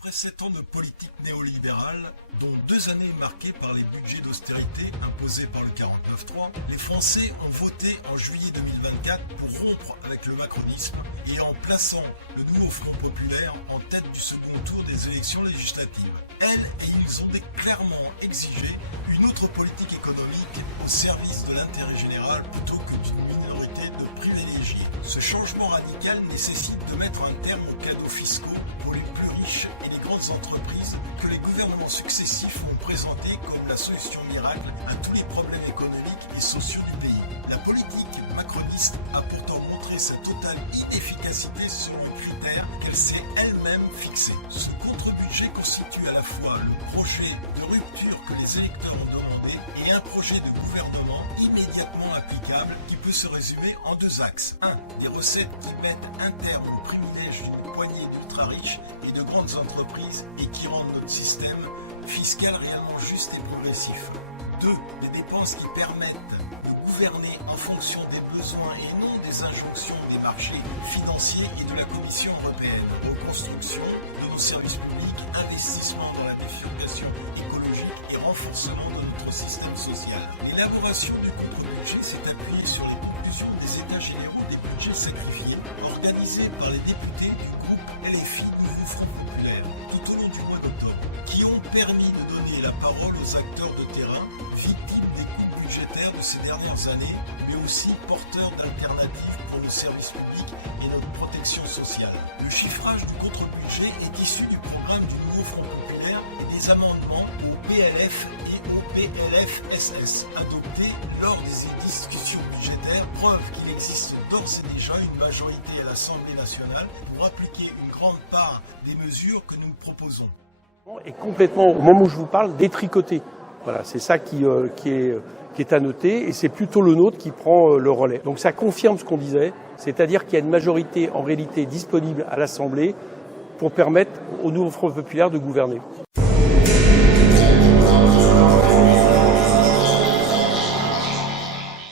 Après 7 ans de politique néolibérale, dont 2 années marquées par les budgets d'austérité imposés par le 49.3, les Français ont voté en juillet 2024 pour rompre avec le macronisme et en plaçant le nouveau Front populaire en tête du second tour des élections législatives. Elles et ils ont clairement exigé une autre politique économique au service de l'intérêt général plutôt que d'une minorité de privilégiés. Ce changement radical nécessite de mettre un terme aux cadeaux fiscaux pour les plus riches et les grandes entreprises que les gouvernements successifs ont présenté comme la solution miracle à tous les problèmes économiques et sociaux du pays. La politique macroniste a pourtant montré sa totale inefficacité selon un critère qu'elle s'est elle-même fixé. Ce contre-budget constitue à la fois le projet de rupture que les électeurs ont demandé et un projet de gouvernement immédiatement applicable qui peut se résumer en 2 axes. 1. Des recettes qui mettent un terme au privilège d'une poignée d'ultra-riches et de grandes entreprises et qui rendent notre système fiscal réellement juste et progressif. 2. Des dépenses qui permettent de gouverner en fonction des besoins et non des injonctions des marchés financiers et de la Commission européenne. Reconstruction de nos services publics, investissement dans la bifurcation écologique et renforcement de notre système social. L'élaboration du contre-budget s'est appuyée sur les conclusions des États généraux des budgets sacrifiés, organisés par les députés du groupe LFI Nouveau Front Populaire tout au long du mois d'octobre, qui ont permis de donner la parole aux acteurs de terrain, victimes des coupes budgétaires de ces dernières années, mais aussi porteurs d'alternatives pour nos services publics et notre protection sociale. Le chiffrage du contre-budget est issu du programme du Nouveau Front Populaire et des amendements au PLF et au PLFSS adoptés lors des discussions budgétaires, preuve qu'il existe d'ores et déjà une majorité à l'Assemblée nationale pour appliquer une grande part des mesures que nous proposons. Et complètement, au moment où je vous parle, détricoté. Voilà, c'est ça qui est à noter, et c'est plutôt le nôtre qui prend le relais. Donc ça confirme ce qu'on disait, c'est-à-dire qu'il y a une majorité en réalité disponible à l'Assemblée pour permettre au Nouveau Front populaire de gouverner.